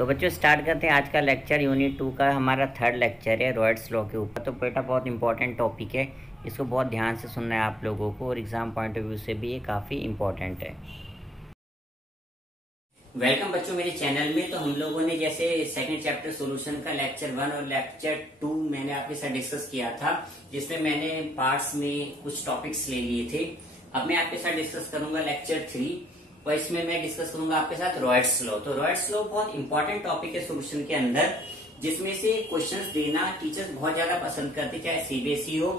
तो बच्चों स्टार्ट करते हैं आज का लेक्चर। यूनिट 2 का हमारा थर्ड लेक्चर है रॉयट्स लॉ के ऊपर। तो बेटा बहुत इंपॉर्टेंट टॉपिक है, इसको बहुत ध्यान से सुनना है आप लोगों को और एग्ज़ाम पॉइंट ऑफ व्यू से भी ये काफ़ी इंपॉर्टेंट है। वेलकम बच्चों मेरे चैनल में। तो हम लोगों ने जैसे सेकंड चैप्टर सॉल्यूशन का लेक्चर 1 और लेक्चर 2 मैंने आपके साथ डिस्कस किया था, जिसमें मैंने पार्ट्स में कुछ टॉपिक्स ले लिए थे। अब मैं आपके साथ डिस्कस करूंगा लेक्चर 3 और इसमें मैं डिस्कस करूंगा आपके साथ रॉयट्स लॉ। तो रॉयट्स लॉ बहुत इंपॉर्टेंट टॉपिक है सॉल्यूशन के अंदर, जिसमें से क्वेश्चंस देना टीचर्स बहुत ज्यादा पसंद करते, चाहे सीबीएसई हो,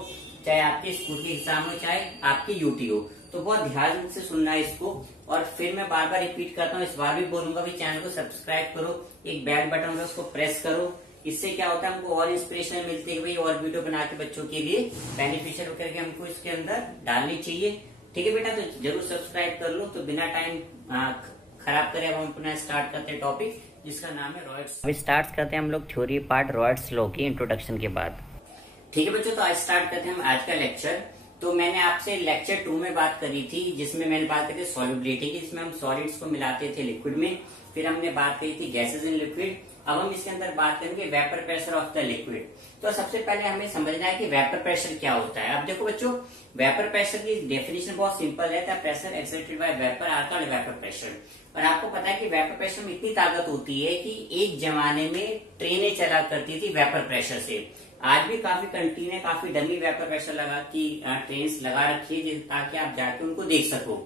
चाहे आपके स्कूल के एग्जाम हो, चाहे आपकी यूटी हो। तो बहुत ध्यान से सुनना है इसको। और फिर मैं बार बार रिपीट करता हूँ, इस बार भी बोलूंगा भी चैनल को सब्सक्राइब करो, एक बेल बटन है उसको प्रेस करो। इससे क्या होता है, हमको और इंस्पिरेशन मिलती है भाई और वीडियो बना के बच्चों के लिए बेनिफिशियल करके हमको इसके अंदर डालनी चाहिए। ठीक है बेटा, तो जरूर सब्सक्राइब कर लो। तो बिना टाइम खराब करे अब हम अपना स्टार्ट करते हैं टॉपिक, जिसका नाम है रॉयट्स। अभी स्टार्ट करते हैं हम लोग थ्योरी पार्ट रॉयट्स लॉ की इंट्रोडक्शन के बाद। ठीक है बच्चों, तो आज स्टार्ट करते हैं हम आज का लेक्चर। तो मैंने आपसे लेक्चर 2 में बात करी थी, जिसमें मैंने बात करी थी सॉल्युबिलिटी की, जिसमें हम सॉलिड्स को मिलाते थे लिक्विड में। फिर हमने बात करी थी गैसेज इन लिक्विड। अब हम इसके अंदर बात करेंगे vapour pressure of the liquid. तो सबसे पहले हमें समझना है कि वेपर प्रेशर क्या होता है। अब देखो बच्चों, वेपर प्रेशर की डेफिनेशन बहुत सिंपल है, the pressure exerted by vapour are called vapour pressure. और आपको पता है कि वेपर प्रेशर में इतनी ताकत होती है कि एक जमाने में ट्रेनें चला करती थी वेपर प्रेशर से। आज भी काफी कंट्री ने काफी डमी वेपर प्रेशर लगा की ट्रेन लगा रखी है, ताकि आप जाके उनको देख सको।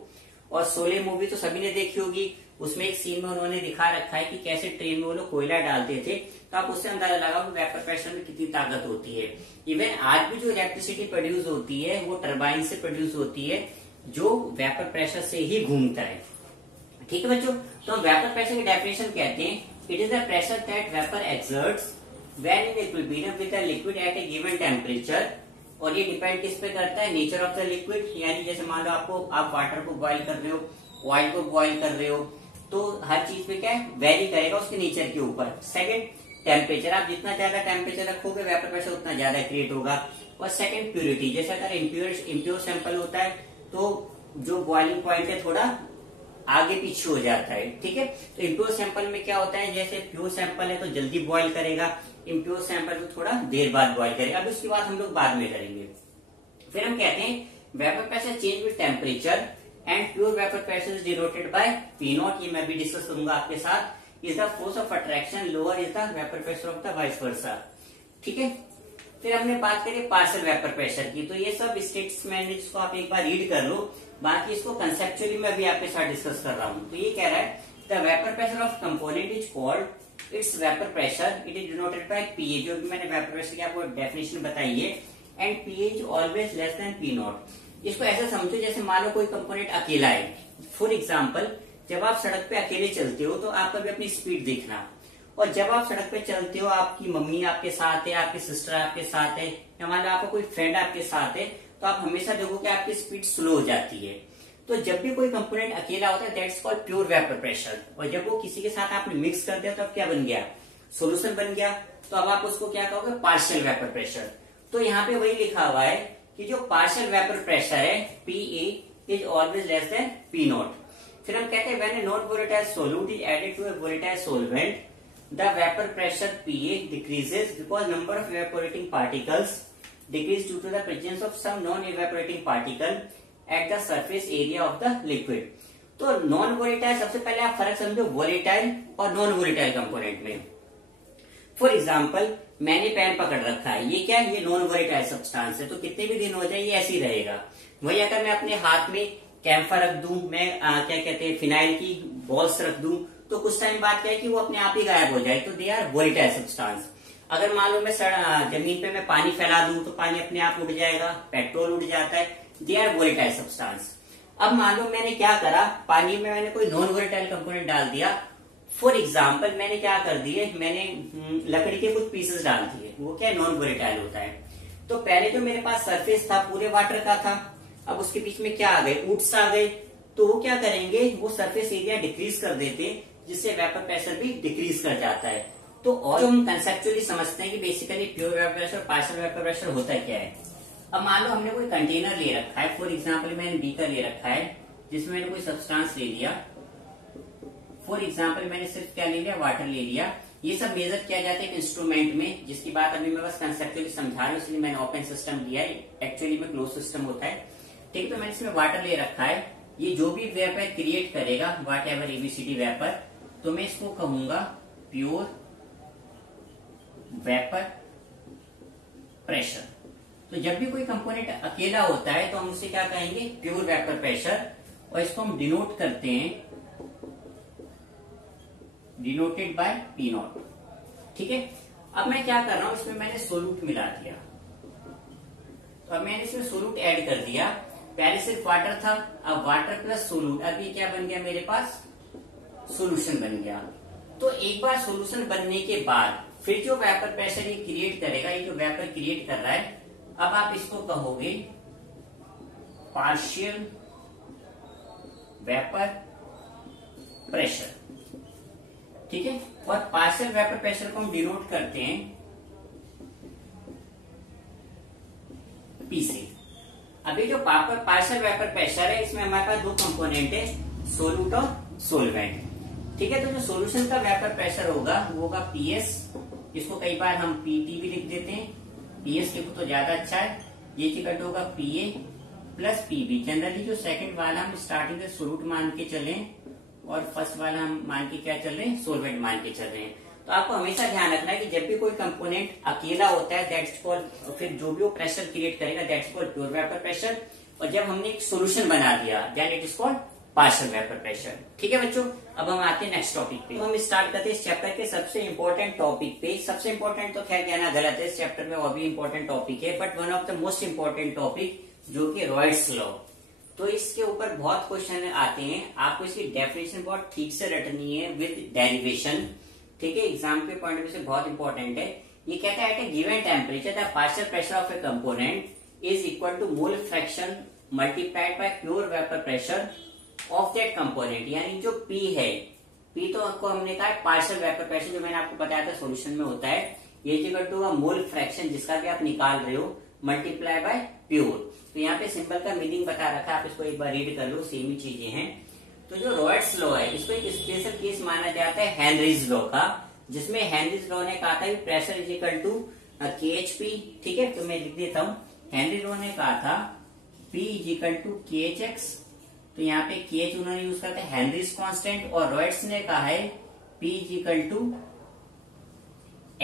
और शोले मूवी तो सभी ने देखी होगी, उसमें एक सीन में उन्होंने दिखा रखा है कि कैसे ट्रेन में वो लोग कोयला डालते थे। तो आप उससे अंदाजा लगाओ वेपर प्रेशर में कितनी ताकत होती है। इवन आज भी जो इलेक्ट्रिसिटी प्रोड्यूस होती है वो टरबाइन से प्रोड्यूस होती है, जो वेपर प्रेशर से ही घूमता है। ठीक है बच्चों, तो हम वेपर प्रेशर की डेफिनेशन कहते हैं, it is the pressure that vapour exerts when in equilibrium with the liquid at a given temperature. और ये डिपेंड किस पे करता है, नेचर ऑफ द लिक्विड। यानी जैसे मान लो आप वाटर को बॉइल कर रहे हो, ऑयल को बॉइल कर रहे हो, तो हर चीज पे क्या है, वेरी करेगा उसके नेचर के ऊपर। सेकंड, टेम्परेचर, आप जितना ज्यादा टेम्परेचर रखोगे वेपर प्रेशर उतना ज्यादा क्रिएट होगा। और सेकंड, प्यूरिटी, जैसे अगर इम्प्योर सैंपल होता है तो जो बॉइलिंग पॉइंट है थोड़ा आगे पीछे हो जाता है। ठीक है, तो इम्प्योर सैंपल में क्या होता है, जैसे प्योर सैंपल है तो जल्दी बॉइल करेगा, इम्प्योर सैंपल तो थोड़ा देर बाद बॉइल करेगा। अब उसकी बात हम लोग बाद में करेंगे। फिर हम कहते हैं vapour pressure change with temperature and pure vapour pressure is denoted by P not. ये मैं भी डिस्कस करूंगा आपके साथ। Is the force of attraction, lower is the vapour pressure of the vice versa. ठीक है, फिर हमने बात करी पार्शियल वेपर प्रेशर की। तो ये सब स्टेट्समेंट जिसको आप एक बार रीड कर लो, बाकी इसको कंसेप्चुअली मैं भी आपके साथ डिस्कस कर रहा हूँ। तो ये कह रहा है the vapour pressure of component is called its vapour pressure, it is denoted by PA, जो भी मैंने वेपर प्रेशर की आपको डेफिनेशन बताई है। And PA is always less than P not. इसको ऐसा समझो जैसे मान लो कोई कंपोनेंट अकेला है। फॉर एग्जाम्पल, जब आप सड़क पे अकेले चलते हो तो आप कभी अपनी स्पीड देखना, और जब आप सड़क पे चलते हो आपकी मम्मी आपके साथ है, आपकी सिस्टर आपके साथ है, या मान लो आपका कोई फ्रेंड आपके साथ है, तो आप हमेशा देखो कि आपकी स्पीड स्लो हो जाती है। तो जब भी कोई कंपोनेंट अकेला होता है that's called pure vapour pressure. और जब वो किसी के साथ आपने मिक्स कर दिया तो अब क्या बन गया, सोल्यूशन बन गया। तो अब आप उसको क्या कहोगे, पार्शियल वेपर प्रेशर। तो यहाँ पे वही लिखा हुआ है कि जो पार्शियल वेपर प्रेशर है PA is always less than P nought. फिर हम कहते हैं when a non volatile solute is added to a volatile solvent the vapour pressure PA decreases because number of evaporating particles decrease due to the presence of some non evaporating particle at the surface area of the liquid. तो non volatile, सबसे पहले आप फर्क समझो volatile और non volatile component में। For example, मैंने pen पकड़ रखा है, ये क्या है, ये नॉन वोलेटाइल सब्सटेंस है, तो कितने भी दिन हो जाए ये ऐसे ही रहेगा। वही अगर मैं अपने हाथ में कैम्फर रख दूं, मैं क्या कहते हैं फिनाइल की बॉल्स रख दूं, तो कुछ टाइम बाद क्या है कि वो अपने आप ही गायब हो जाए, तो दे आर वोलेटाइल सब्सटेंस। अगर मान लो मैं जमीन पे मैं पानी फैला दूं तो पानी अपने आप उड़ जाएगा, पेट्रोल उड़ जाता है, दे आर वोलेटाइल सब्सटेंस। अब मान लो मैंने क्या करा, पानी में मैंने कोई नॉन वोलेटाइल कंपोनेंट डाल दिया। फॉर एग्जाम्पल, मैंने क्या कर दिए, मैंने लकड़ी के कुछ पीसेस डाल दिए, वो क्या नॉन वोलेटाइल होता है। तो पहले जो मेरे पास सरफेस था पूरे वाटर का था, अब उसके बीच में क्या आ गए, ऊट्स आ गए, तो वो क्या करेंगे, वो सरफेस एरिया डिक्रीज कर देते, जिससे वेपर प्रेशर भी डिक्रीज कर जाता है। तो और जो हम कंसेप्चुअली समझते हैं कि basically pure vapour pressure, partial vapour pressure होता क्या है। अब मान लो हमने कोई कंटेनर ले रखा है, फॉर एग्जाम्पल मैंने बीकर ले रखा है, जिसमें मैंने कोई सब्सटेंस ले लिया, फॉर एग्जाम्पल मैंने सिर्फ क्या ले लिया, वाटर ले लिया। ये सब मेजर किया जाता है एक इंस्ट्रूमेंट में, जिसकी बात अभी मैं बस कंसेप्चुअली समझा रहा हूँ, इसलिए मैंने ओपन सिस्टम दिया है, एक्चुअली में क्लोज सिस्टम होता है। ठीक है, तो मैंने इसमें वाटर ले रखा है। ये जो भी वेपर क्रिएट करेगा, वाट एवर एबीसीडी वेपर, तो मैं इसको कहूंगा प्योर वेपर प्रेशर। तो जब भी कोई कंपोनेंट अकेला होता है तो हम उसे क्या कहेंगे, प्योर वेपर प्रेशर, और इसको हम डिनोट करते हैं, डिनोटेड बाय पी नॉट। ठीक है, अब मैं क्या कर रहा हूं, इसमें मैंने सोल्यूट मिला दिया, तो अब मैंने इसमें सोल्यूट ऐड कर दिया। पहले सिर्फ वाटर था, अब वाटर प्लस सोल्यूट, अब ये क्या बन गया मेरे पास, सोल्यूशन बन गया। तो एक बार सोल्यूशन बनने के बाद फिर जो वेपर प्रेशर ये क्रिएट करेगा, ये जो वेपर क्रिएट कर रहा है, अब आप इसको कहोगे पार्शियल वेपर प्रेशर। ठीक है, और पार्शियल वेपर प्रेशर को हम डिनोट करते हैं पी से। अभी जो पार्शियल वेपर प्रेशर है, इसमें हमारे पास दो कंपोनेंट है, सोल्यूट और सोलवेंट। ठीक है, तो जो सॉल्यूशन का वेपर प्रेशर होगा वो होगा पीएस, इसको कई बार हम पीटी भी लिख देते हैं, पीएस लिखो तो ज्यादा अच्छा है। ये इक्वल होगा पीए प्लस पीबी। जनरली जो सेकंड वाला हम स्टार्टिंग से सोल्यूट मान के चले और फर्स्ट वाला हम मान के क्या चल रहे हैं, सोलवेंट मान के चल रहे हैं। तो आपको हमेशा ध्यान रखना है कि जब भी कोई कंपोनेंट अकेला होता है, दैट्स कॉल्ड, फिर जो भी वो प्रेशर क्रिएट करेगा that's called pure vapour pressure, और जब हमने एक सोल्यूशन बना दिया then it is called partial vapour pressure. ठीक है बच्चों, अब हम आते हैं नेक्स्ट टॉपिक पे। तो हम स्टार्ट करते हैं इस चैप्टर के सबसे इंपॉर्टेंट टॉपिक पे। सबसे इंपॉर्टेंट तो खैर कहना गलत है, इस चैप्टर में और भी इंपॉर्टेंट टॉपिक है, but one of the most important topic जो कि रॉयड्स लॉ। तो इसके ऊपर बहुत क्वेश्चन आते हैं, आपको इसकी डेफिनेशन बहुत ठीक से रटनी है विद डेरिवेशन। ठीक है, एग्जाम के पॉइंट ऑफ व्यू से बहुत इंपॉर्टेंट है। ये कहता है at a given temperature the partial pressure of a component is equal to mole fraction multiplied by pure vapour pressure of that component. यानी जो P है, P तो आपको हमने कहा पार्शियल वेपर प्रेशर, जो मैंने आपको बताया था सॉल्यूशन में होता है, ये इक्वल टू मोल फ्रैक्शन जिसका भी आप निकाल रहे हो मल्टीप्लाई बाय प्योर। तो यहाँ पे सिंबल का मीनिंग बता रखा है, आप इसको एक बार रीड कर लो, सेम ही चीजें हैं। तो जो रॉयड्स लॉ है, इसको एक स्पेशल केस माना जाता है हेनरीज लॉ का, जिसमें हेनरीज लॉ ने कहा था pressure is equal to KHP। ठीक है, तो मैं लिख देता हूँ, हेनरी लॉ ने कहा था P is equal to KHX। तो यहाँ पे KH उन्होंने यूज करते हैं हेनरीज कांस्टेंट, और रॉयड्स ने कहा है P is equal to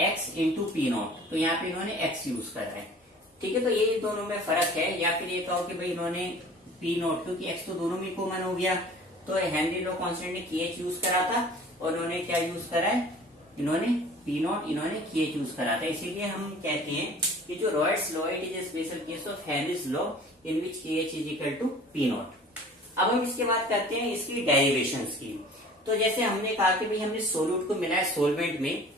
X into P naught. तो यहाँ पे इन्होंने X यूज करा है। ठीक है, तो ये दोनों में फर्क है, या फिर ये कहो कि भाई इन्होंने पी नॉट, क्योंकि X तो दोनों में कॉमन हो गया, तो हेनरी लॉ कांस्टेंट ने KH यूज करा था, और इन्होंने क्या यूज करा है, इन्होंने पी नॉट, इन्होंने KH यूज करा था। इसीलिए हम कहते हैं कि जो Raoult's law it is a special case of Henry's law in which KH is equal to P nought. अब हम इसके बाद करते हैं इसकी डेरिवेशंस की। तो जैसे हमने कहा कि भाई हमने सोल्यूट को मिला है सोलवेंट में,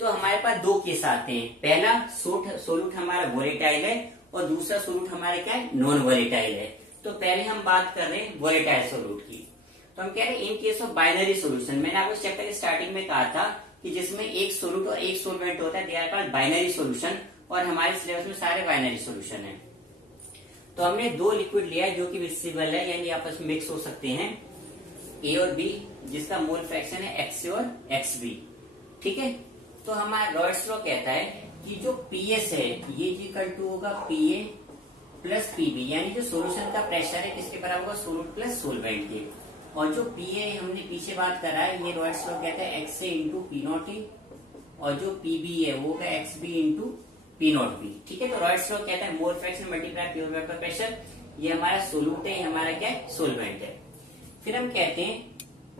तो हमारे पास दो केस आते हैं। पहला सोल्यूट हमारा वोलेटाइल है, और दूसरा सोल्यूट हमारे क्या है, नॉन वोलेटाइल है। तो पहले हम बात कर रहे हैं वोलेटाइल सोल्यूट की। तो हम कह रहे हैं in case of binary solution, मैंने आपको चैप्टर के स्टार्टिंग में कहा था कि जिसमें एक सोल्यूट और एक सोलवेंट होता है, they are called binary solution, और हमारे सिलेबस में सारे बाइनरी सोल्यूशन है। तो हमने दो लिक्विड लिया है जो कि मिक्सिबल है, यानी आपस में मिक्स हो सकते हैं, A और B, जिसका मोल फ्रैक्शन है XA और XB। ठीक है, तो हमारा रॉयड्स लॉ कहता है कि जो PS है ये इक्वल टू होगा PA प्लस PB, यानी जो सोल्यूशन का प्रेशर है किसके बराबर होगा, सोल्यूट प्लस सोलवेंट के। और जो PA हमने पीछे बात करा है, ये रॉयड्स लॉ कहता है XA इंटू पी नॉट, और जो PB है वो होगा XB into P not B. ठीक है, तो रॉयड्स लॉ कहता है मोल fraction multiply pure vapour pressure, ये हमारा सोल्यूट है, ये हमारा क्या है, सोलवेंट है। फिर हम कहते हैं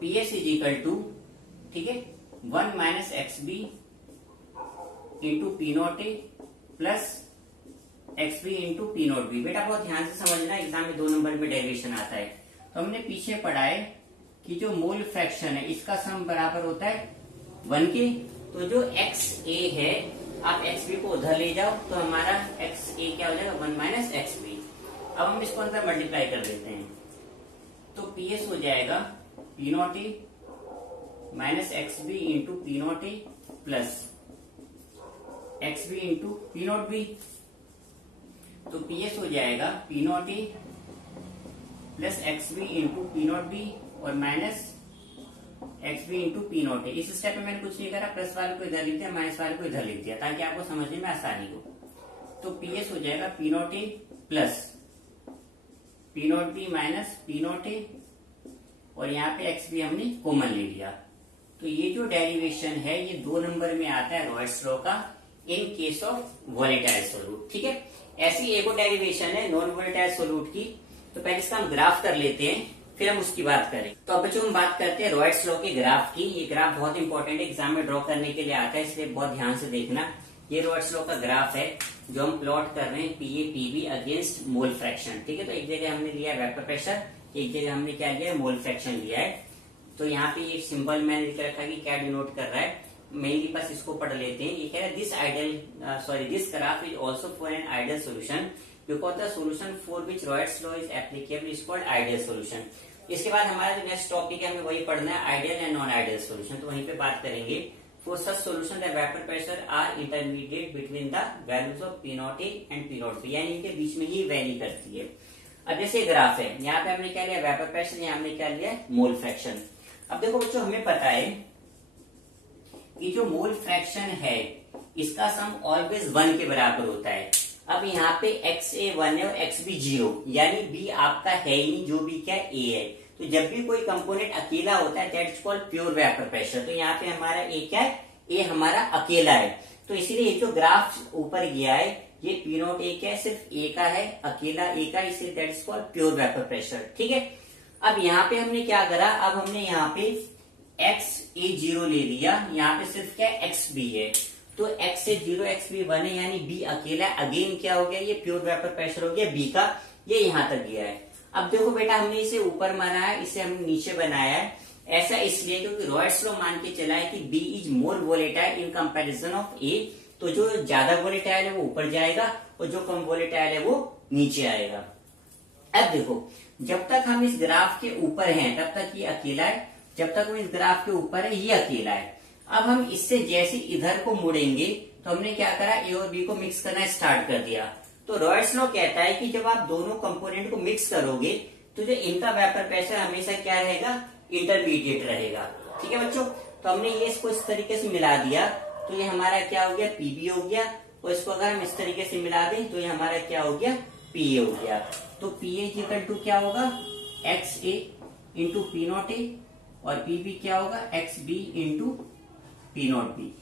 PS इज इक्वल टू, ठीक है, 1 minus XB into P not A plus XB into P not be. बेटा बहुत ध्यान से समझना, एग्जाम में 2 नंबर में डेरिवेशन आता है। तो हमने पीछे पढ़ा है कि जो मोल फ्रैक्शन है इसका सम बराबर होता है 1 के। तो जो XA है, आप XB को उधर ले जाओ, तो हमारा XA क्या हो जाएगा, 1 माइनस XB। अब हम इसको अंदर मल्टीप्लाई कर देते हैं, तो PS हो जाएगा P not A minus XB into P not A plus XB into P not B. तो PS हो जाएगा P not A plus XB into P not B, और minus X B into P not A. इस step में मैंने कुछ नहीं करा, प्लस वाले को इधर लिख दिया, माइनस वाले को इधर लिख दिया, ताकि आपको समझने में आसानी हो। तो पी एस हो जाएगा P not A plus P not be minus P not A, और यहाँ पे एक्स बी हमने कॉमन ले लिया। तो ये जो डेरिवेशन है ये 2 नंबर में आता है रॉयट्स लॉ का in case of volatile solute. ठीक है, ऐसी एक और डेरिवेशन है नॉन वोलेटाइल सोल्यूट की। तो पहले इसका हम ग्राफ कर लेते हैं, फिर हम उसकी बात करें। तो अब बच्चों हम बात करते हैं रॉयट्स लॉ के ग्राफ की। ये ग्राफ बहुत इंपॉर्टेंट है, एग्जाम में ड्रॉ करने के लिए आता है, इसलिए बहुत ध्यान से देखना। ये रॉयट्स लॉ का ग्राफ है जो हम प्लॉट कर रहे हैं पीए पीबी अगेंस्ट मोल फ्रैक्शन। ठीक है, तो एक जगह हमने लिया वेपर प्रेशर, एक जगह हमने क्या लिया है, मोल फ्रैक्शन लिया है। तो यहाँ पे ये सिंबल मैंने लिख रखा है कि क्या डिनोट कर रहा है, मेनली बस इसको पढ़ लेते हैं। ये कह रहा है this graph is also for an ideal solution because the solution for which riots law is applicable is called ideal solution. इसके बाद हमारा जो नेक्स्ट टॉपिक है हमें वही पढ़ना है, ideal and non ideal solution. तो वहीं पे बात करेंगे। For such solution the vapour pressure are intermediate between the values of P not A and P not B, यानी इनके बीच में ही वेरी करती है। अब जैसे ग्राफ है, यहाँ पे हमने क्या लिया वेपर प्रेशर, यहाँ हमने क्या लिया मोल फ्रैक्शन। अब देखो बच्चों हमें पता है कि जो मोल फ्रैक्शन है इसका सम ऑलवेज 1 के बराबर होता है। अब यहाँ पे एक्स ए 1 है और एक्स बी 0, यानी बी आपका है ही नहीं, जो भी क्या ए है। तो जब भी कोई कंपोनेंट अकेला होता है that is called pure vapour pressure. तो यहाँ पे हमारा ए क्या है, ए हमारा अकेला है। तो इसीलिए ये जो ग्राफ ऊपर गया है ये पी नॉट ए क्या है, सिर्फ ए का है, अकेला ए का, इसलिए that is called pure vapour pressure. ठीक है, अब यहाँ पे हमने क्या करा, अब हमने यहाँ पे एक्स ए 0 ले लिया, यहाँ पे सिर्फ क्या एक्स बी है। तो एक्स ए 0 एक्स बी 1 है, यानी बी अकेला है। अगेन क्या हो गया, ये प्योर वेपर प्रेशर हो गया बी का, ये यहाँ तक गया है। अब देखो बेटा हमने इसे ऊपर माना है, इसे हमने नीचे बनाया है। ऐसा इसलिए क्योंकि रॉयट्स लॉ मान के चला है कि B is more volatile in comparison of A. तो जो ज्यादा वोलेटाइल है वो ऊपर जाएगा और जो कम वोलेटाइल है वो नीचे आएगा। अब देखो जब तक हम इस ग्राफ के ऊपर हैं तब तक ये अकेला है, जब तक हम इस ग्राफ के ऊपर है ये अकेला है। अब हम इससे जैसे इधर को मुड़ेंगे तो हमने क्या करा, ए और बी को मिक्स करना स्टार्ट कर दिया। तो रॉयट्स लॉ कहता है कि जब आप दोनों कंपोनेंट को मिक्स करोगे तो जो इनका वेपर प्रेशर हमेशा क्या रहेगा, इंटरमीडिएट रहेगा। ठीक है बच्चों, तो हमने ये इसको इस तरीके से मिला दिया तो ये हमारा क्या हो गया, पीबी हो गया। और इसको अगर हम इस तरीके से मिला दें तो ये हमारा क्या हो गया, पीए हो गया। तो पीए इक्वल टू क्या होगा, X A into P not A, और पीबी क्या होगा, X B into P not B.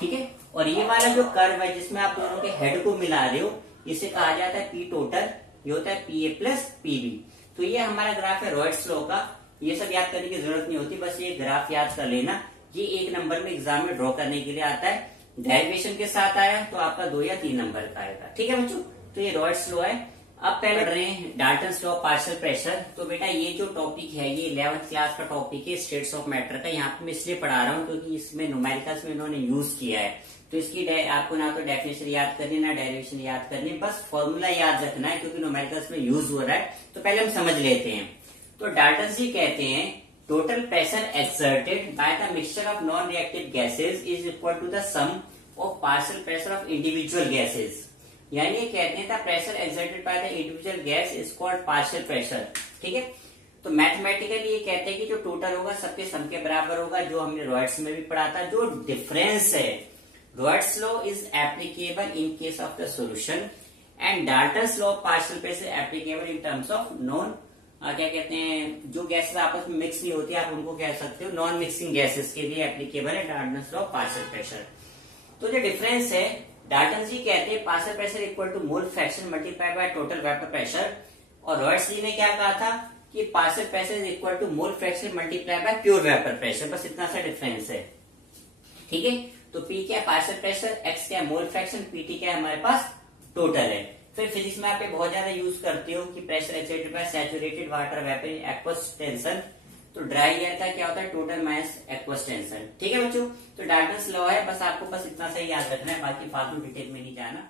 ठीक है, और ये वाला जो कर्व है जिसमें आप दोनों के हेड को मिला रहे हो इसे कहा जाता है पी टोटल, ये होता है पीए प्लस पीबी। तो ये हमारा ग्राफ है रॉयट्स लॉ का। ये सब याद करने की जरूरत नहीं होती, बस ये ग्राफ याद कर लेना। ये 1 नंबर में एग्जाम में ड्रॉ करने के लिए आता है। डेरिवेशन के साथ आया तो आपका 2 या 3 नंबर का आएगा। ठीक है बच्चों, तो ये रॉयट्स लॉ है। अब पहले पढ़ रहे हैं डाल्टन्स लॉ पार्शियल प्रेशर। तो बेटा ये जो टॉपिक है ये 11th क्लास का टॉपिक है स्टेट्स ऑफ मैटर का। यहाँ पे मैं इसलिए पढ़ा रहा हूँ क्योंकि इसमें न्यूमेरिकल्स में इन्होंने यूज किया है। तो इसकी आपको ना तो डेफिनेशन याद करनी ना डेरिवेशन याद करनी, बस फॉर्मूला याद रखना है क्योंकि न्यूमेरिकल्स में यूज हो रहा है। तो पहले हम समझ लेते हैं। तो डाल्टन जी कहते हैं total pressure exerted by the mixture of non reactive gases is equal to the sum of partial pressure of individual gases. यानी ये कहते हैं pressure exerted by the individual gas is called partial pressure. ठीक है, तो mathematically ये कहते हैं कि जो टोटल होगा सबके सम के बराबर होगा, जो हमने रॉयट्स में भी पढ़ा था। जो डिफरेंस है, riots law is applicable in case of the solution and Dalton's law of partial pressure applicable in terms of non क्या कहते हैं, जो गैसेस आपस में मिक्स नहीं होती आप उनको कह सकते हो नॉन मिक्सिंग गैसेस के लिए एप्लीकेबल है Dalton's law of partial pressure. तो जो डिफरेंस है, डाल्टन जी कहते हैं partial pressure equal to mole fraction multiply by total vapour pressure, और रॉयट्स जी ने क्या कहा था कि partial pressure is equal to mole fraction multiply by pure vapour pressure. बस इतना सा डिफरेंस है। ठीक है, तो पी क्या है पार्शियल प्रेशर, एक्स क्या है मोल फ्रैक्शन, पीटी क्या है हमारे पास टोटल है। फिर फिजिक्स में आप बहुत ज्यादा यूज करते हो कि pressure exerted bye saturated water vapour in aqueous tension. तो ड्राई एयर का क्या होता है, टोटल माइनस एक्वस टेंशन। ठीक है बच्चों, तो डाल्टन्स लॉ है, बस आपको बस इतना सा ही याद रखना है, बाकी फालतू डिटेल में नहीं जाना।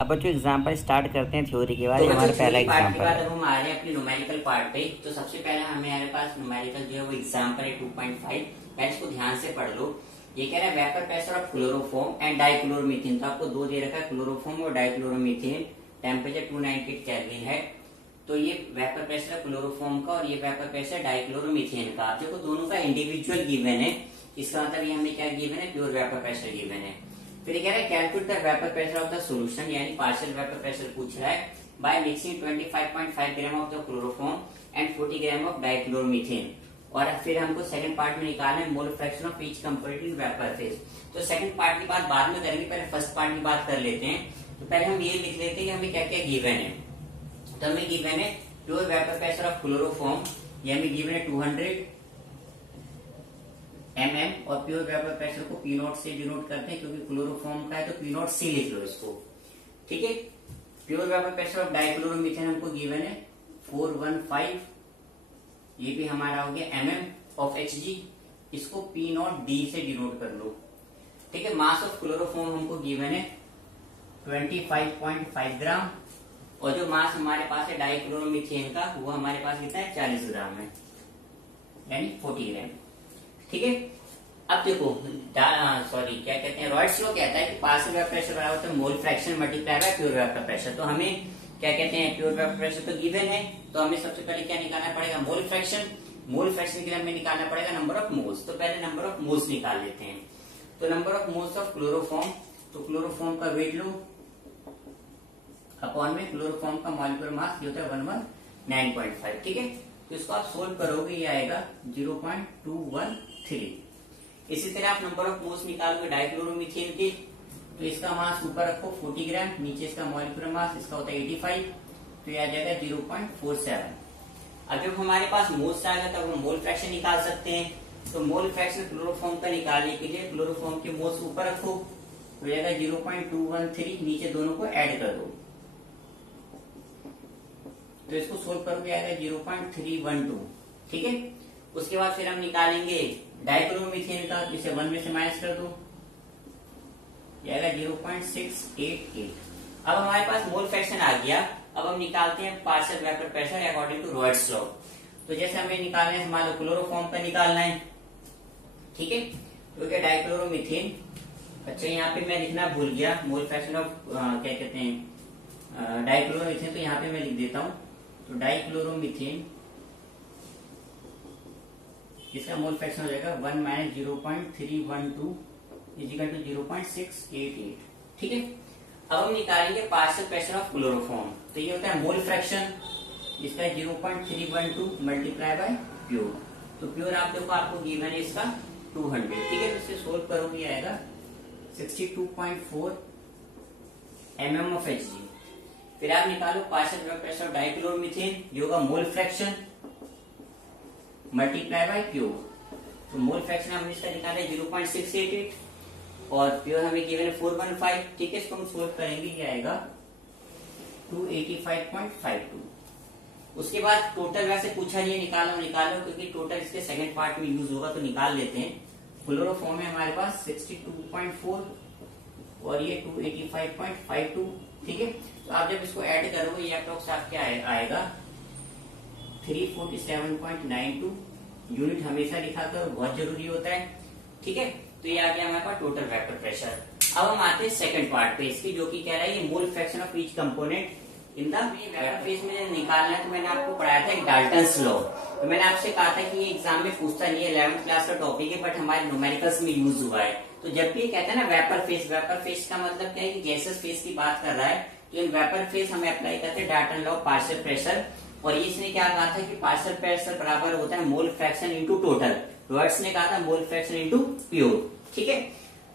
अब बच्चों एग्जाम्पल स्टार्ट करते हैं थ्योरी के बाद। तो हमारा पहला एग्जाम्पल के बाद एग्जाम्पल अब हम आ रहे हैं अपने न्यूमेरिकल पार्ट पे। तो सबसे पहले हमारे पास न्यूमेरिकल जो है वो एग्जाम्पल है 2.5। पहले इसको ध्यान से पढ़ लो। ये कह रहा है vapour pressure of chloroform and dichloromethane. तो आपको 2 दे रखा है, क्लोरोफॉर्म और डाइक्लोरोमीथेन। टेम्परेचर 298 केल्विन है। तो तो ये वेपर प्रेशर है क्लोरोफॉर्म का और ये वेपर प्रेशर है डाइक्लोरोमीथेन का। आप देखो दोनों का इंडिविजुअल गिवन है, इसका मतलब ये हमें क्या गिवन है, प्योर वेपर प्रेशर गिवन है। फिर कह रहा है calculate the vapour pressure of the solution, यानी पार्शियल वेपर प्रेशर पूछ रहा है by mixing 25.5 gram of the chloroform and 40 gram of dichloromethane. और फिर हमको सेकंड पार्ट में निकालना है मोल fraction of each component in vapour phase. तो सेकंड पार्ट की बात बाद में करेंगे, पहले फर्स्ट पार्ट की बात कर लेते हैं। तो पहले हम ये लिख लेते हैं कि हमें क्या क्या गिवन है। तो हमें गिवन है pure vapour pressure of chloroform, ये हमें गिवन है 200 mm, और प्योर वेपर प्रेशर को P0 से डिनोट करते हैं क्योंकि क्लोरोफॉर्म का है तो P0 C लिख लो इसको, ठीक है। Pure vapour pressure of dichloromethane हमको गिवन है 415, ये भी हमारा हो गया mm ऑफ Hg, इसको P0D से डिनोट कर लो, ठीक है। मास ऑफ क्लोरोफॉर्म हमको गिवन है 25.5 ग्राम, और जो मास हमारे पास है डाइक्लोरोमीथेन का वो हमारे पास कितना है 40 ग्राम है, यानी 40 ग्राम, ठीक है। अब देखो सॉरी क्या कहते हैं, रॉयट्स लॉ कहता है कि पार्शियल वेपर प्रेशर बराबर होता है मोल fraction multiply by pure vapour pressure. तो हमें क्या कहते हैं, प्योर वेपर प्रेशर तो गिवन है, तो हमें सबसे पहले क्या निकालना पड़ेगा, मोल फ्रैक्शन। मोल फ्रैक्शन के लिए हमें निकालना पड़ेगा नंबर ऑफ मोल्स। तो पहले नंबर ऑफ मोल्स निकाल लेते हैं। तो number of moles of chloroform, तो क्लोरोफॉर्म का वेट लो अपॉन में क्लोरोफॉर्म का मॉलिक्यूलर मास ये होता है 119.5, ठीक है। तो इसको आप सोल्व करोगे ये आएगा 0.213। इसी तरह आप नंबर ऑफ मोल्स निकालोगे डाइक्लोरोमीथेन के, तो इसका मास ऊपर रखो 40 ग्राम, नीचे इसका मॉलिक्यूलर मास इसका होता है 85, तो ये आ जाएगा 0.47। अब जब हमारे पास मोल्स आएगा तब हम मोल फ्रैक्शन निकाल सकते हैं। तो मोल फ्रैक्शन क्लोरोफॉर्म का निकालने के लिए क्लोरोफॉर्म के मोल्स ऊपर रखो, तो जाएगा 0.213, नीचे दोनों को ऐड कर दो, तो इसको सोल्व करोगे आएगा 0.312, ठीक है। उसके बाद फिर हम निकालेंगे डाइक्लोरोमीथेन का, इसे 1 में से माइनस कर दो, आएगा 0.688। अब हमारे पास मोल फ्रैक्शन आ गया। अब हम निकालते हैं partial vapour pressure according to Raoult's law. तो जैसे हमें निकालना है, मान लो क्लोरोफॉर्म का निकालना है, ठीक है। तो क्या डाइक्लोरोमीथेन, अच्छा यहाँ पे मैं लिखना भूल गया मोल फ्रैक्शन ऑफ क्या कहते हैं डाइक्लोरोमीथेन, तो यहाँ पे मैं लिख देता हूँ। तो डाइक्लोरोमीथेन इसका मोल फ्रैक्शन हो जाएगा 1 - 0.312 इजिकल टू 0.688, ठीक है। अब हम निकालेंगे पार्शियल प्रेशर ऑफ क्लोरोफॉर्म। तो ये होता है मोल फ्रैक्शन, इसका 0.312 मल्टीप्लाई बाय प्योर। तो प्योर आप देखो आपको गिवन है इसका 200, ठीक है। तो इसे सोल्व करोगे आएगा 62.4 mm ऑफ Hg। फिर आप निकालो partial vapour pressure of dichloromethane, ये होगा मोल फ्रैक्शन मल्टीप्लाई बाय प्योर। तो मोल फ्रैक्शन हमने इसका निकाला है 0.688, और प्योर हमें गिवन है 415, ठीक है। इसको हम सोल्व करेंगे, ये आएगा 285.52। उसके बाद टोटल वैसे पूछा नहीं, निकालो क्योंकि टोटल इसके सेकंड पार्ट में यूज होगा, तो निकाल लेते हैं। क्लोरोफॉर्म है हमारे पास 62.4 और ये 285.52, ठीक है। तो आप जब इसको ऐड करोगे ये अप्रोक्स आपके आएगा 347.92। यूनिट हमेशा लिखा कर बहुत जरूरी होता है, ठीक है। तो ये आ गया हमारे पास टोटल वेपर प्रेशर। अब हम आते हैं सेकंड पार्ट पे इसकी, जो कि कह रहा है ये मोल fraction of each component in the vapour phase में निकालना है। तो मैंने आपको पढ़ाया था एक डाल्टन्स लॉ। तो मैंने आपसे कहा था कि ये एग्जाम में पूछता नहीं है, 11th क्लास का टॉपिक है, बट हमारे न्यूमेरिकल्स में यूज हुआ है। तो जब भी ये कहता है ना वेपर फेज का मतलब क्या है कि गैसेस फेज की बात कर रहा है। तो इन वेपर फेज हमें अप्लाई करते हैं डाल्टन लॉ पार्शियल प्रेशर, और इसने क्या कहा था कि पार्शियल प्रेशर बराबर होता है mole fraction into total. Riots ने कहा था मोल फ्रैक्शन इंटू प्योर, ठीक है।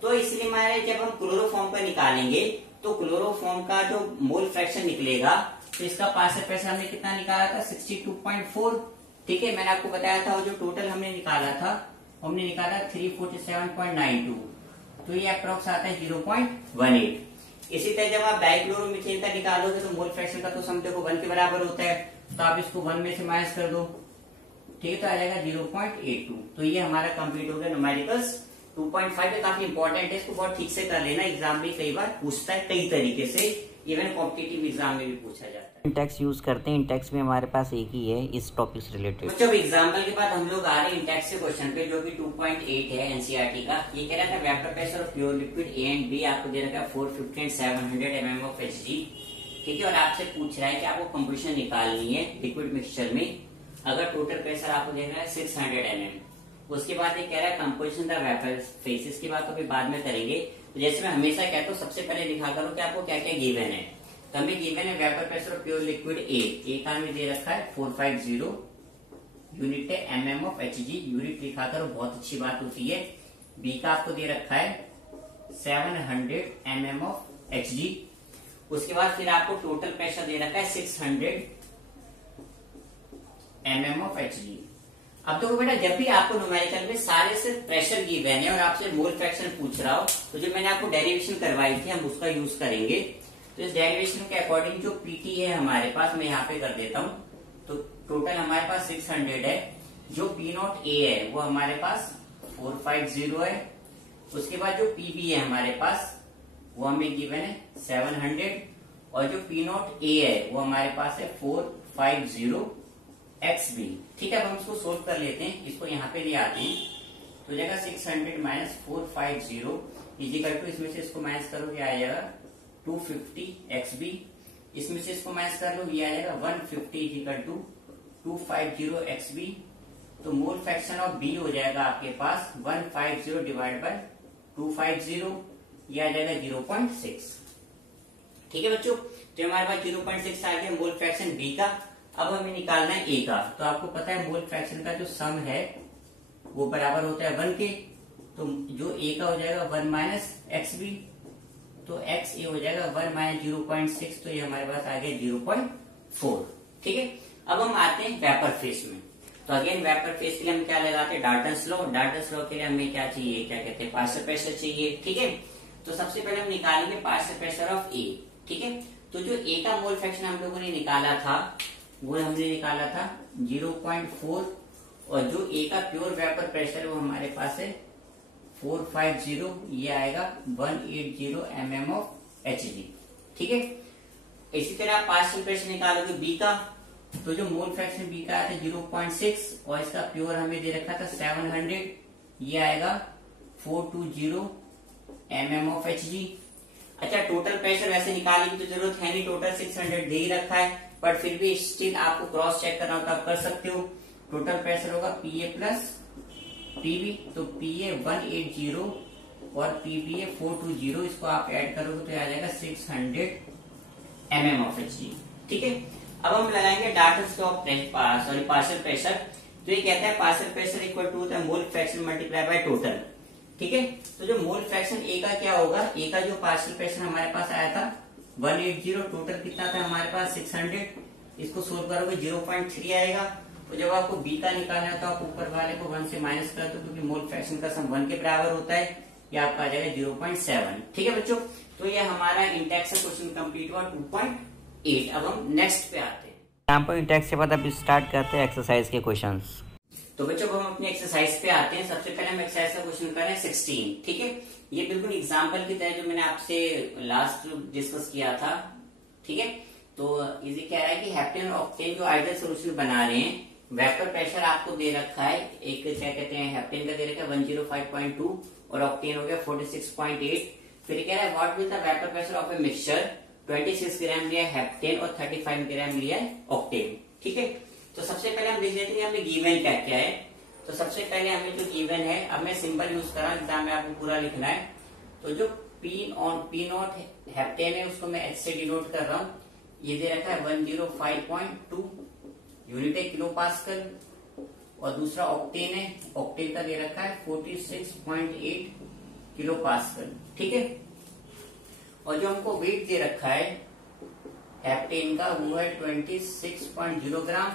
तो इसलिए हमारे जब हम क्लोरोफॉर्म का निकालेंगे तो क्लोरोफॉर्म का जो मोल फ्रैक्शन निकलेगा, तो इसका पार्शियल प्रेशर हमने कितना निकाला था 62.4, ठीक है। मैंने आपको बताया था वो जो टोटल हमने निकाला था, हमने निकाला 347.92, तो ये अप्रोक्स आता है 0.18। इसी तरह जब आप डाइक्लोरोमीथेन का निकालोगे तो मोल फ्रैक्शन का तो समझो 1 के बराबर होता है, तो आप इसको 1 में से माइनस कर दो, ठीक है। तो आ जाएगा 0.82। तो ये हमारा कंप्लीट हो गया न्यूमेरिकल्स 2.5 पे। काफी इंपॉर्टेंट है, इसको बहुत ठीक से कर लेना, एग्जाम भी कई बार पूछता है कई तरीके से, इवन कॉम्पिटिटिव एग्जाम में भी पूछा जाता है। इंटेक्स यूज करते हैं, इंटेक्स में हमारे पास एक ही है इस टॉपिक से रिलेटेड। बच्चों एग्जाम्पल के बाद हम लोग आ रहे हैं इंटेक्स के क्वेश्चन पे, जो कि 2.8 है एनसीईआरटी का। ये कह रहा था vapour pressure of pure liquid A and B आपको दे रखा है 450 एंड 700 mm ऑफ Hg, ठीक है। और आपसे पूछ रहा है कि आपको कंपोजिशन निकालनी है लिक्विड मिक्सचर में, अगर टोटल प्रेशर आपको देना है 600 mm। उसके बाद ये कह रहा है कंपोजिशन द वेपर फेस, इसकी बात तो अभी बाद में करेंगे। तो जैसे मैं हमेशा कहता हूँ सबसे पहले लिखा करो कि आपको क्या क्या गिवन है। तो हमें गिवन है vapour pressure of pure liquid ए का हमें दे रखा है 450 यूनिट है mm ऑफ Hg, यूनिट लिखा करो, बहुत अच्छी बात होती है। बी का आपको दे रखा है 700 mm ऑफ Hg। उसके बाद फिर आपको टोटल प्रेशर दे रखा है 600 mm ऑफ Hg। अब तो बेटा जब भी आपको न्यूमेरिकल में सारे से प्रेशर गिवन है और आपसे मोल फ्रैक्शन पूछ रहा हो, तो जो मैंने आपको डेरिवेशन करवाई थी हम उसका यूज करेंगे। तो इस डेरिवेशन के अकॉर्डिंग जो पीटी है हमारे पास, मैं यहाँ पे कर देता हूँ। तो टोटल हमारे पास 600 है, जो पी नॉट ए है वो हमारे पास 450 है। उसके बाद जो पीबी है हमारे पास वो हमें गिवन है 700, और जो पी नॉट ए है वो हमारे पास है 450 XB। ठीक है, अब हम इसको सोल्व कर लेते हैं, इसको यहाँ पे ले आते हैं। तो जगह 600 माइनस 450 इजिकल टू, इसमें से इसको माइनस करो ये आ जाएगा 250 XB। इसमें से इसको माइनस कर लो ये आ जाएगा 150 इजिकल टू 250 XB। तो मोल फ्रैक्शन ऑफ बी हो जाएगा आपके पास 150 डिवाइड बाय 250, ये आ जाएगा 0.6। ठीक है बच्चों, तो हमारे पास 0.6 आ गया मोल फ्रैक्शन बी का। अब हमें निकालना है ए का। तो आपको पता है मोल फ्रैक्शन का जो सम है वो बराबर होता है 1 के। तो जो ए का हो जाएगा 1 माइनस XB, तो एक्स ए हो जाएगा 1 माइनस 0.6, तो ये हमारे पास आ गया 0.4। ठीक है, अब हम आते हैं वेपर फेस में। तो अगेन वेपर फेस के लिए हम क्या लगाते हैं, डाल्टन्स लॉ। डाल्टन्स लॉ के लिए हमें क्या चाहिए, क्या कहते हैं, पार्शियल प्रेशर चाहिए। ठीक है, तो सबसे पहले हम निकालेंगे पार्शियल प्रेशर ऑफ ए। ठीक है, तो जो ए का मोल फ्रैक्शन हम लोगों ने निकाला था वो हमने निकाला था 0.4, और जो ए का प्योर वेपर प्रेशर है वो हमारे पास है 450, ये आएगा 180 mm ऑफ Hg। ठीक है, इसी तरह आप पार्शियल प्रेशर निकालोगे बी का। तो जो मोल फ्रैक्शन बी का आया था 0.6, और इसका प्योर हमें दे रखा था 700, ये आएगा 420 mm ऑफ Hg। अच्छा, टोटल प्रेशर वैसे निकालने की तो जरूरत है नहीं, टोटल 600 दे ही रखा है, पर फिर भी स्टिल आपको क्रॉस चेक करना हो तो आप कर सकते हो। टोटल प्रेशर होगा PA प्लस PB, तो PA 180 और PB 420, इसको आप ऐड करोगे तो आ जाएगा 600 mm ऑफ Hg। ठीक है, अब हम लगाएंगे Dalton's law of partial pressure. तो ये कहता है पार्शियल प्रेशर इक्वल टू होता है मोल फ्रैक्शन मल्टीप्लाई बाय टोटल। ठीक है, तो जो मोल फ्रैक्शन ए का क्या होगा, ए का जो पार्शियल प्रेशर हमारे पास आया था 180, टोटल कितना था हमारे पास 600, इसको सोल्व करोगे 0.3 आएगा। तो जब आपको बी का निकालना है तो आप ऊपर वाले को 1 से माइनस कर दो, क्योंकि मोल फ्रैक्शन का सम 1 के बराबर होता है, ये आपका आ जाएगा 0.7। ठीक है बच्चों, तो ये हमारा इंटेक्स क्वेश्चन कंप्लीट हुआ 2.8। अब हम नेक्स्ट पे आते हैं। एग्जाम्पल इंटेक्स के बाद अब स्टार्ट करते हैं एक्सरसाइज के क्वेश्चंस। तो बच्चों हम अपने एक्सरसाइज पे आते हैं। सबसे पहले हम एक्सरसाइज का क्वेश्चन कर रहे हैं 16। ठीक है, ये बिल्कुल एग्जाम्पल की तरह जो मैंने आपसे लास्ट डिस्कस किया था। ठीक है, तो इसे कह रहा है कि हेप्टेन और ऑक्टेन जो आइडियल सोल्यूशन बना रहे हैं, वेपर प्रेशर आपको दे रखा है, एक क्या कहते हैं हेप्टेन का दे रखा है 105.2 और ऑक्टेन हो गया 46.8। फिर कह रहा है what will the vapour pressure of a mixture, 26 ग्राम लिया हेप्टेन और 35 ग्राम लिया ऑक्टेन। ठीक है, तो सबसे पहले हम देख लेते हैं हमें गिवन क्या क्या है। तो सबसे पहले हमें जो गिवन है, अब मैं सिंबल यूज कर रहा हूँ, एग्जाम में आपको पूरा लिखना है। तो जो पी नॉट हेप्टेन है उसको मैं H से डिनोट कर रहा हूँ, ये दे रखा है 105.2 यूनिट है किलो पास्कल, और दूसरा ऑक्टेन है, ऑक्टेन का दे रखा है 46.8 किलो पास्कल। ठीक है, और जो हमको वेट दे रखा है हेप्टेन का वो है 26.0 ग्राम,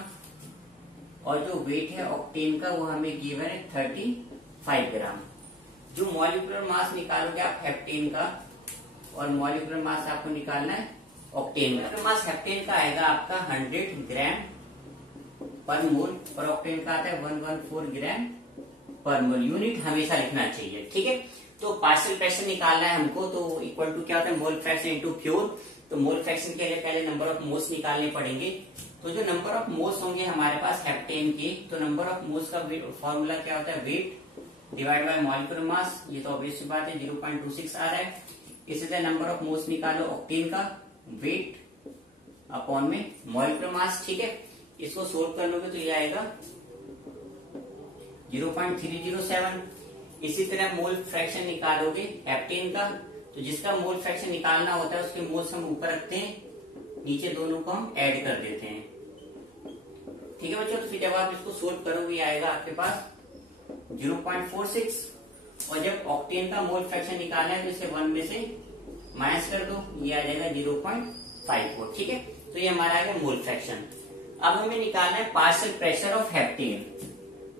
और जो वेट है ऑक्टेन का वो हमें गिवन है 35 ग्राम। जो मॉलिक्यूलर मास निकालोगे आप हेप्टेन का, और मॉलिक्यूलर मास आपको निकालना है ऑक्टेन का। मास हेप्टेन का आएगा आपका 100 ग्राम पर मोल, और ऑक्टेन का आता है 114 ग्राम पर मोल। यूनिट हमेशा लिखना चाहिए। ठीक है, तो पार्शियल प्रेशर निकालना है हमको, तो इक्वल टू क्या होता है मोल फ्रैक्शन इनटू फ्यूल। तो मोल फ्रैक्शन के लिए पहले नंबर ऑफ मोल्स निकालने पड़ेंगे। तो जो नंबर ऑफ मोल्स होंगे हमारे पास हेप्टेन के, तो नंबर ऑफ मोल्स का फॉर्मूला क्या होता है, weight divide by molecular mass. ये तो ऑब्वियस बात है, 0.26 आ रहा है। इसी तरह नंबर ऑफ मोल्स निकालो ऑक्टेन का, वेट अपॉन में मॉलिक्यूलर मास। ठीक है, इसको सोल्व कर लोगे तो ये आएगा 0.307। इसी तरह मोल फ्रैक्शन निकालोगे हेप्टेन का, तो जिसका मोल फ्रैक्शन निकालना होता है उसके मोल्स हम ऊपर रखते हैं, नीचे दोनों को हम ऐड कर देते हैं। ठीक है बच्चों, तो फिर जब आप इसको सोल्व करोगे आएगा आपके पास 0.46, और जब ऑक्टेन का मोल फ्रैक्शन निकालना है तो इसे 1 में से माइनस कर दो, ये आ जाएगा 0.54। ठीक है, तो ये हमारा आ गया मोल फ्रैक्शन। अब हमें निकालना है पार्शियल प्रेशर ऑफ हेप्टेन,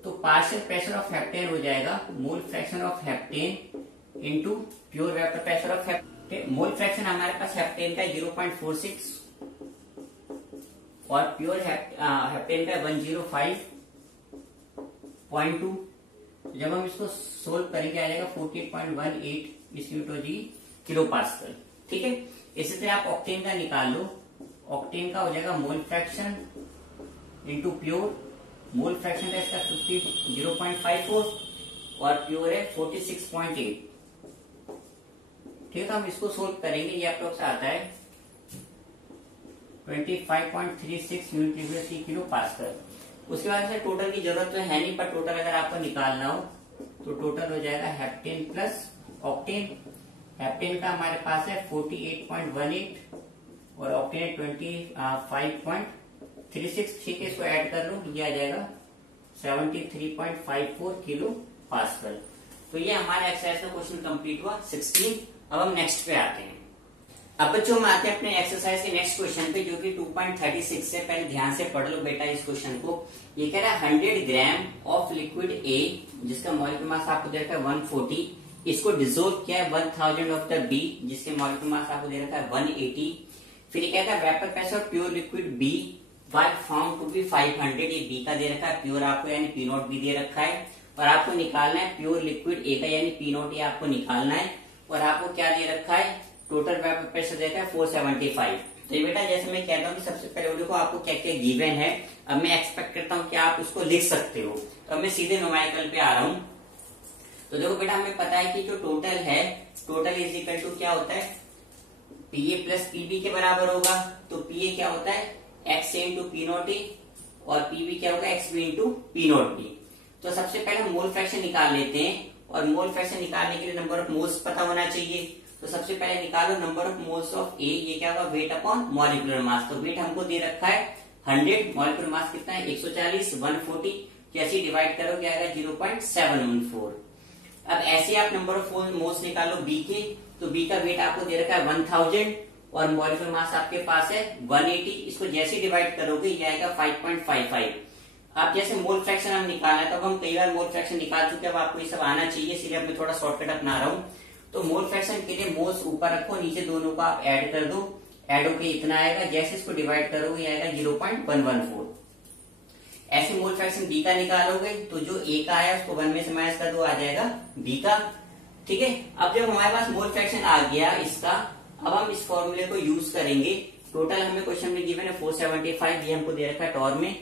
तो पार्शियल प्रेशर ऑफ हेप्टेन हो जाएगा मोल fraction of heptane into pure vapour pressure of heptane. Mole fraction हमारे पास हेप्टेन का 0.46 और प्योर हेप्टेन का 105.2। जब हम इसको सोल्व करेंगे आ जाएगा 48.18 किलो पास्कल। ठीक है, इसी तरह आप ऑक्टेन का निकाल लो, ऑक्टेन का हो जाएगा mole fraction into pure, mole fraction है इसका 0.54 और प्योर है 46.8। ठीक है, हम इसको सोल्व करेंगे, ये आप लोग से आता है 25.36 यूनिट किलो पास्कल। उसके बाद से टोटल की जरूरत तो है नहीं, पर टोटल अगर आपको निकालना हो तो टोटल हो जाएगा हेप्टेन प्लस ऑक्टेन। हेप्टेन का हमारे पास है 48.18 और ऑक्टेन 25.36। ठीक है, इसको ऐड कर लो, ये आ जाएगा 73.54 किलो पास्कल। तो ये हमारा एक्सरसाइज का क्वेश्चन कंप्लीट हुआ 16। अब हम नेक्स्ट पे आते हैं। अब बच्चों हम आते हैं अपने एक्सरसाइज के नेक्स्ट क्वेश्चन पे, जो कि 2.36 से। पहले ध्यान से पढ़ लो बेटा इस क्वेश्चन को। ये कह रहा है 100 ग्राम ऑफ लिक्विड ए, जिसका मॉलिक्यूलर मास आपको दे रखा है 140, इसको डिसोल्व किया है 1000 ऑफ द बी, जिसके मॉलिक्यूलर मास आपको दे रखा है 180। फिर कहता है vapour pressure of pure liquid B while found to be 500, ये बी का दे रखा है, प्योर आपको यानी पी नॉट बी दे रखा है, और आपको निकालना है प्योर लिक्विड ए का यानी पी नॉट, ये आपको निकालना है। और आपको क्या दे रखा है, टोटल वेपर प्रेशर देता है 475। तो ये बेटा जैसे मैं कहता हूँ कि सबसे पहले वो देखो आपको क्या क्या गिवन है, अब मैं एक्सपेक्ट करता हूँ कि आप उसको लिख सकते हो। तो अब मैं सीधे न्यूमेरिकल पे आ रहा हूँ। तो देखो बेटा हमें पता है कि जो टोटल है, टोटल इज इक्वल टू क्या होता है, पीए प्लस पीबी के बराबर होगा। तो पीए क्या होता है, X into P not A, और पीबी क्या होगा, X B into P not B. तो सबसे पहले हम मोल फ्रैक्शन निकाल लेते हैं, और मोल फ्रैक्शन निकालने के लिए नंबर ऑफ मोल्स पता होना चाहिए। तो सबसे पहले निकालो नंबर ऑफ मोल्स ऑफ ए, ये क्या होगा, वेट अपॉन मॉलिक्यूलर मास। तो वेट हमको दे रखा है 100, मॉलिक्यूलर मास कितना है 140, 140 जैसे डिवाइड करो क्या आएगा 0.714। अब ऐसे आप नंबर ऑफ मोल्स निकालो बी के, तो बी का वेट आपको दे रखा है 1000 और मॉलिक्यूलर मास आपके पास है 180। इसको जैसे डिवाइड करोगे ये आएगा 5.55। अब जैसे मोल फ्रैक्शन हम निकालना है, तो अब हम कई बार मोल फ्रैक्शन निकाल चुके हैं, अब आपको ये सब आना चाहिए, इसलिए अब मैं थोड़ा शॉर्टकट अपना रहा हूँ। तो मोल फ्रैक्शन के लिए मोल्स ऊपर रखो, नीचे दोनों को आप ऐड कर दो, ऐड होके इतना आएगा, जैसे इसको डिवाइड करोगे आएगा 0.114। ऐसे मोल फ्रैक्शन बी का निकालोगे तो जो ए का आया उसको 1 में से माइनस कर दो, आ जाएगा बी का। ठीक है, अब जब हमारे पास मोल फ्रैक्शन आ गया इसका, अब हम इस फॉर्मूले को यूज करेंगे। टोटल हमें क्वेश्चन में गिवन है 475, ये हमको दे रखा है टॉर में।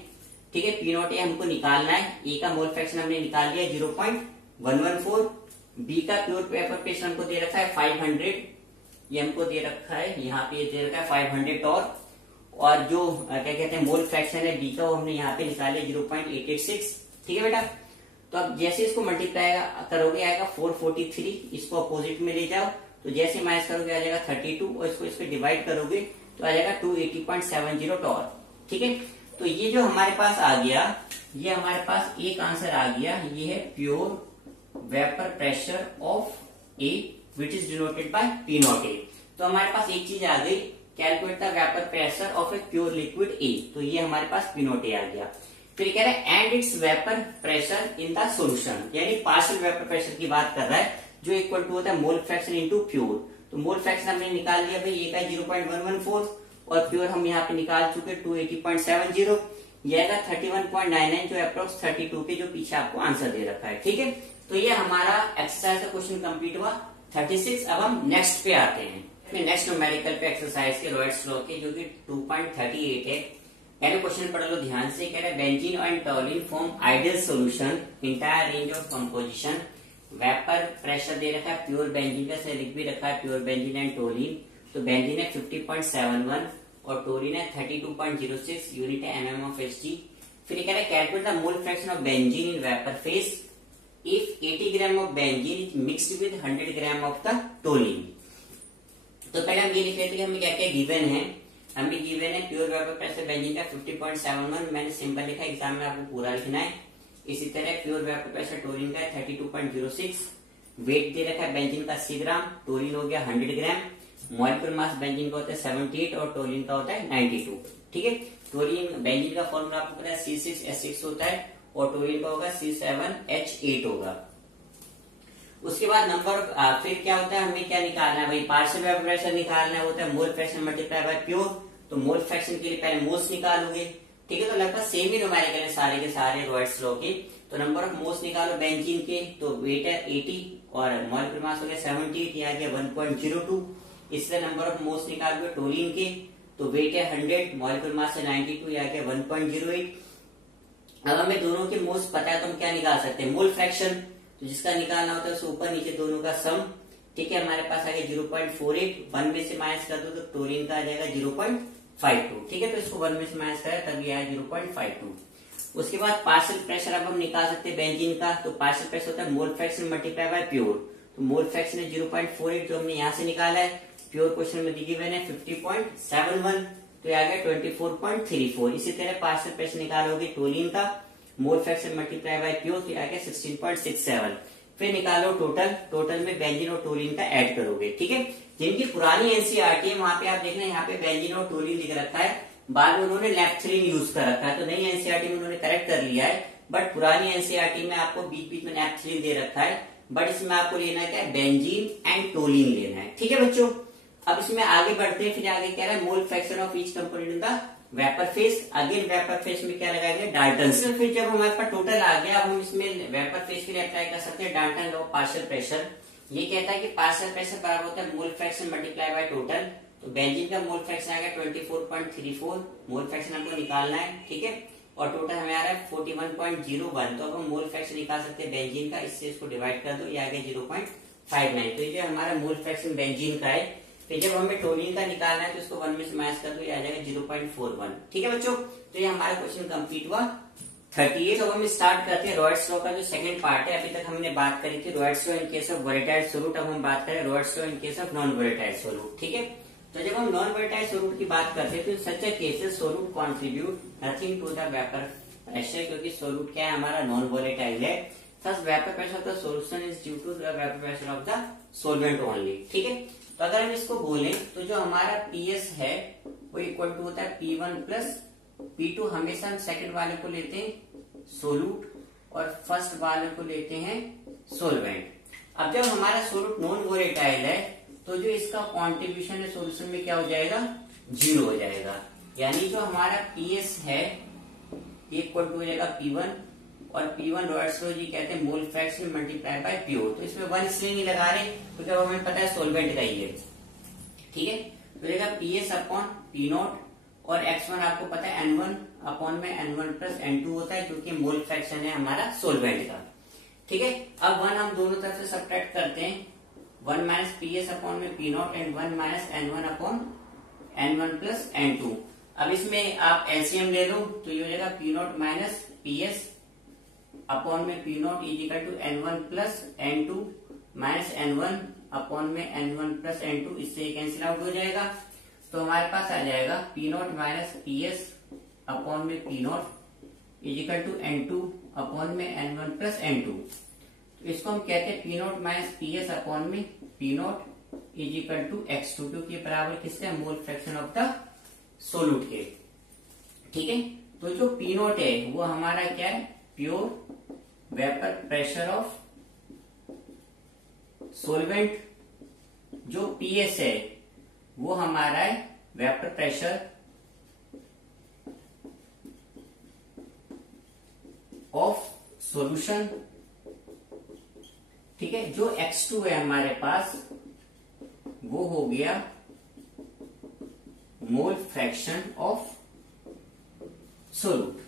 ठीक है, पी नॉट ए हमको निकालना है, ए का मोल फ्रैक्शन हमने निकाल लिया 0.114, बी का प्योर वेपर प्रेशर हमको दे रखा है 500, ये हमको दे रखा है, यहाँ पे दे रखा है 500 टॉर, और जो क्या कहते हैं मोल फ्रैक्शन है बी का वो हमने यहाँ पे निकाल लिया 0.886। ठीक है बेटा, तो अब जैसे इसको मल्टीप्लाई करोगे आएगा 443, इसको अपोजिट में ले जाओ, तो जैसे माइनस करोगे आ जाएगा 32, और इसको डिवाइड करोगे तो आ जाएगा 280.70 टॉर। ठीक है, तो ये जो हमारे पास आ गया, ये हमारे पास एक आंसर आ गया, ये है pure vapour pressure of A which is denoted by P not a. तो हमारे पास एक चीज आ गई, calculate the vapour pressure of a pure liquid ए, तो ये हमारे पास पी नॉट ए आ गया। फिर कह रहा है and it's vapour pressure in the solution, यानी पार्शियल वेपर प्रेशर की बात कर रहा है, जो इक्वल टू होता है मोल फ्रैक्शन इंटू प्योर। तो मोल फ्रैक्शन हमने निकाल लिया भाई, ये का 0.114 और प्योर हम यहाँ पे निकाल चुके 280.70, ये आएगा 31.99, जो अप्रोक्स 32 के जो पीछे आपको आंसर दे रखा है। ठीक है, तो ये हमारा एक्सरसाइज का क्वेश्चन कंप्लीट हुआ 36। अब हम नेक्स्ट पे आते हैं, नेक्स्ट न्यूमेरिकल पे एक्सरसाइज के रॉयट्स लॉ के, जो कि 2.38 है। पहले क्वेश्चन पढ़ लो ध्यान से। कह रहा है benzene and toluene form ideal solution entire range of composition. Vapour pressure दे रखा है प्योर बेंजीन का, से लिख भी रखा है प्योर बेंजीन एंड टोलिन। तो बेंजीन है 50.71 और टोलिन है 32.06 यूनिट है mm ऑफ Hg। फिर ये कह रहा है calculate the mole fraction of benzene in vapour phase if 80 gram of benzene is mixed with 100 gram of the toluene. तो पहले हम ये लिख लेते हैं कि हमें क्या क्या गिवन है। हमें गिवन है प्योर वेपर प्रेशर बेंजीन का 50.71, मैंने सिंपल लिखा, एग्जाम में आपको पूरा लिखना है। इसी तरह प्योर वेपर प्रेशर टोलिन का 32.06, वेट दे रखा है बेंजीन का 80 ग्राम, टोलिन हो गया 100 ग्राम, मॉलिक्यूलर मास बेंजीन का होता है 78 और टोलिन का होता है 92। ठीक है, टोलिन बेंजीन का फॉर्मूला आपको पता है C6H6 होता है और टोलिन का होगा C7H8 होगा। उसके बाद नंबर फिर क्या होता है, हमें क्या निकालना है भाई, पार्शियल वेपर प्रेशर निकालना है, होता है मोल फ्रैक्शन मल्टीप्लाई बाय प्योर। तो मोल फ्रैक्शन के लिए पहले मोल्स निकालोगे, ठीक है, तो लगभग सेम ही न्यूमेरिकल है सारे के सारे रॉयट्स लॉ के। तो नंबर ऑफ मोल्स निकालो बेंजीन के, तो वेट है 80 और मॉलिक्यूलर मास हो गया 78, ये आ गया 1.02। इसलिए नंबर ऑफ मोल्स निकालोगे टोलिन के, तो वेट है 100, मॉलिक्यूलर मास है 92, ये आ गया 1.08। अब हमें दोनों के मोल्स पता है तो हम क्या निकाल सकते हैं, मोल फ्रैक्शन, तो जिसका निकालना होता है उसको ऊपर नीचे दोनों का सम। ठीक है, हमारे पास आ गया 0.48, 1 में से माइनस कर दो तो टोलिन का आ जाएगा 0.52। ठीक है, तो इसको 1 में से माइनस करें तब ये आया 0.52। उसके बाद पार्शियल प्रेशर अब हम निकाल सकते हैं बेंजीन का, तो पार्शियल प्रेशर होता है मोल फ्रैक्शन मल्टीप्लाई बाय प्योर। तो मोल फ्रैक्शन है 0.48 जो हमने यहाँ से निकाला है, प्योर क्वेश्चन में दी हुई है 50.71, तो ये आ गया 24.34। इसी तरह पार्शियल प्रेशर निकालोगे टोलिन का, मोल फ्रैक्शन मल्टीप्लाई बाय प्योर, तो आ गया 16.67। फिर निकालो टोटल, टोटल में बेंजीन और टोलिन का ऐड करोगे। ठीक है, जिनकी पुरानी एनसीईआरटी है वहां पे आप देखना यहाँ पे बेंजीन और टोलिन लिख रखा है, बाद में उन्होंने नैप्थलीन यूज कर रखा है, तो नई एनसीईआरटी में उन्होंने करेक्ट कर लिया है, बट पुरानी एनसीईआरटी में आपको बीच बीच में नैप्थलीन दे रखा है, बट इसमें आपको लेना क्या है, बेंजीन एंड टोलिन लेना है। ठीक है बच्चों, अब इसमें आगे बढ़ते हैं, फिर आगे कह रहा है मोल fraction of each component in the vapour phase. Again vapour phase में क्या लगाएंगे, डाल्टन। फिर जब हमारे पास टोटल आ गया, अब हम इसमें वेपर फेज के लिए अप्लाई कर सकते हैं डाल्टन लॉ पार्शियल प्रेशर। ये कहता है कि पार्शियल प्रेशर बराबर होता है मोल फ्रैक्शन मल्टीप्लाई बाय टोटल। तो बेंजीन का मोल फ्रैक्शन आ गया 24.34, मोल फ्रैक्शन हमको निकालना है। ठीक है, और टोटल हमें आ रहा है 41.01, तो अब हम मोल फ्रैक्शन निकाल सकते हैं बेंजीन का, इससे इसको डिवाइड कर दो, ये आ गया 0.59। तो ये हमारा मोल फ्रैक्शन बेंजीन का है। फिर जब हमें टोलिन का निकालना है तो इसको 1 में से माइनस कर दो, ये आ जाएगा 0.41। ठीक है बच्चों, तो ये हमारा क्वेश्चन कंप्लीट हुआ 38। तो हम स्टार्ट करते हैं रॉयट्स लॉ का जो सेकंड पार्ट है। अभी तक हमने बात करी थी riots law in case of volatile solute, अब हम बात करें riots law in case of non volatile solute. ठीक है, तो जब हम नॉन वोलेटाइल सॉल्यूट की बात करते हैं तो such a cases solute contribute nothing to the vapour pressure, क्योंकि सॉल्यूट क्या है हमारा नॉन वोलेटाइल है, thus vapour pressure of the solution is due to the vapour pressure of the solvent only. ठीक है, तो अगर हम इसको बोलें तो जो हमारा पीएस है वो इक्वल टू होता है P1 प्लस P2। हमेशा हम सेकंड वाले को लेते हैं सोल्यूट और फर्स्ट वाले को लेते हैं सोलवेंट। अब जब हमारा सोल्यूट नॉन वोलेटाइल है तो जो इसका कॉन्ट्रीब्यूशन है सोल्यूशन में क्या हो जाएगा, 0 हो जाएगा। यानी जो हमारा पीएस है इक्वल टू हो जाएगा P1 और P1 रॉयट्स लॉ जी कहते हैं मोल फ्रैक्शन मल्टीप्लाई बाय प्योर। तो इसमें 1 इसलिए नहीं लगा रहे क्योंकि अब हमें पता है सोलवेंट का ही है। ठीक है, तो रहेगा PS अपॉन P0 और x1 आपको पता है N1 अपॉन में N1 प्लस N2 होता है क्योंकि मोल फ्रैक्शन है हमारा सोलवेंट का। ठीक है, अब 1 हम दोनों तरफ से सब्ट्रैक्ट करते हैं, 1 माइनस PS अपॉन में P0 and 1 minus N1 upon N1 plus N2। अब इसमें आप एलसीएम ले लो तो ये हो जाएगा P0 माइनस PS अपॉन में P0 is equal to N1 plus N2 minus N1 upon में N1 प्लस N2, इससे कैंसिल आउट हो जाएगा। तो हमारे पास आ जाएगा P0 माइनस PS अपॉन में P0 is equal to N2 upon में N1 प्लस N2। तो इसको हम कहते हैं P0 माइनस PS अपॉन में P0 is equal to X2, क्योंकि बराबर किसके, मोल फ्रैक्शन ऑफ द सोल्यूट के। ठीक है, तो जो P0 है वो हमारा क्या है, pure vapour pressure of solvent. जो PS है वो हमारा है वेपर प्रेशर ऑफ सॉल्यूशन। ठीक है, जो X2 है हमारे पास वो हो गया मोल फ्रैक्शन ऑफ सोल्यूट।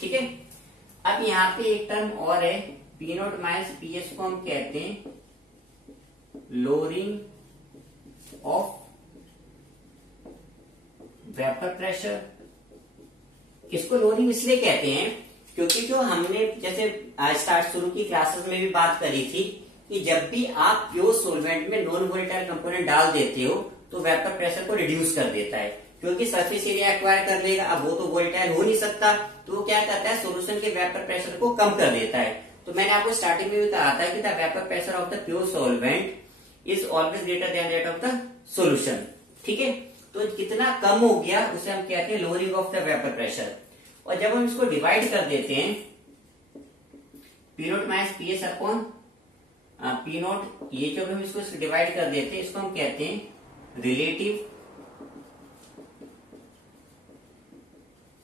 ठीक है, अब यहाँ पे एक टर्म और है P0 माइनस PS को हम कहते हैं लोअरिंग ऑफ वेपर प्रेशर। इसको लोअरिंग इसलिए कहते हैं क्योंकि जो हमने जैसे आज स्टार्ट शुरू की क्लासेस में भी बात करी थी कि जब भी आप प्योर सोलवेंट में नॉन वोलेटाइल कंपोनेंट डाल देते हो तो वेपर प्रेशर को रिड्यूस कर देता है, क्योंकि सरफेस एरिया एक्वायर कर लेगा। अब वो तो वोलेटाइल हो नहीं सकता, तो वो क्या करता है, सोल्यूशन के वेपर प्रेशर को कम कर देता है। तो मैंने आपको स्टार्टिंग में भी कहा था कि the vapour pressure of the pure solvent is always greater than that of the solution. ठीक है, तो कितना कम हो गया उसे हम कहते हैं lowering of the vapour pressure. और जब हम इसको डिवाइड कर देते हैं P not minus P S upon P not, ये जब हम इसको डिवाइड कर देते हैं इसको हम कहते हैं relative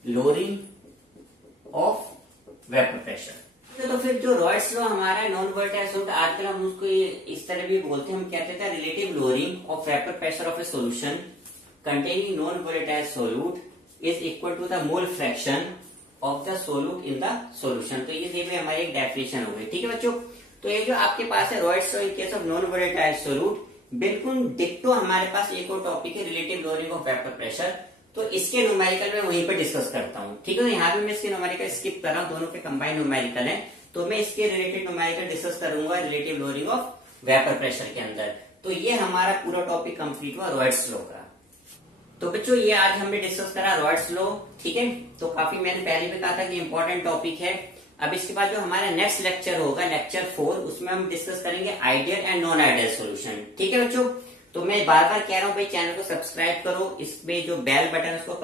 lowering of vapour pressure. तो फिर जो रॉयट्स लॉ हमारा नॉन वोलेटाइल सॉल्यूट, आजकल हम उसको इस तरह भी बोलते हैं, हम कहते थे relative lowering of vapour pressure of a solution containing non volatile solute is equal to the mole fraction of the solute in the solution. तो ये भी हमारी एक डेफिनेशन हो गई। ठीक है बच्चों, तो ये जो आपके पास है riots law in case of non volatile solute, बिल्कुल डिक्टो हमारे पास एक और टॉपिक है relative lowering of vapour pressure. तो इसके न्यूमेरिकल में वहीं पे डिस्कस करता हूँ। ठीक है, तो यहाँ पे मैं इसके न्यूमेरिकल स्किप कर रहा हूँ, दोनों के कंबाइंड न्यूमेरिकल है, तो मैं इसके रिलेटेड न्यूमेरिकल डिस्कस करूंगा relative lowering of vapour pressure के अंदर। तो ये हमारा पूरा टॉपिक कंप्लीट हुआ रॉयट्स लॉ का। तो बच्चों ये आज हमने डिस्कस करा रॉयट्स लॉ। ठीक है, तो काफी मैंने पहले भी कहा था कि इंपॉर्टेंट टॉपिक है। अब इसके बाद जो हमारा नेक्स्ट लेक्चर होगा लेक्चर 4, उसमें हम डिस्कस करेंगे ideal and non ideal solution. ठीक है बच्चों, तो मैं बार बार कह रहा हूँ भाई चैनल को सब्सक्राइब करो, इसमें जो बेल बटन है उसको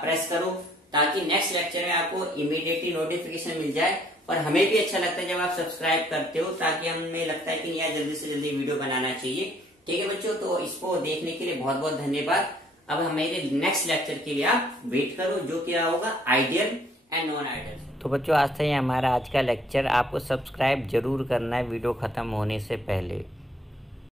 प्रेस करो ताकि नेक्स्ट लेक्चर में आपको इमीडिएटली नोटिफिकेशन मिल जाए। और हमें भी अच्छा लगता है जब आप सब्सक्राइब करते हो, ताकि हमें लगता है कि यार जल्दी से जल्दी वीडियो बनाना चाहिए। ठीक है बच्चों, तो इसको देखने के लिए बहुत बहुत धन्यवाद। अब हमारे नेक्स्ट लेक्चर के लिए आप वेट करो, जो क्या होगा आइडियल एंड नॉन आइडियल। तो बच्चों आज से ही हमारा आज का लेक्चर, आपको सब्सक्राइब जरूर करना है वीडियो खत्म होने से पहले।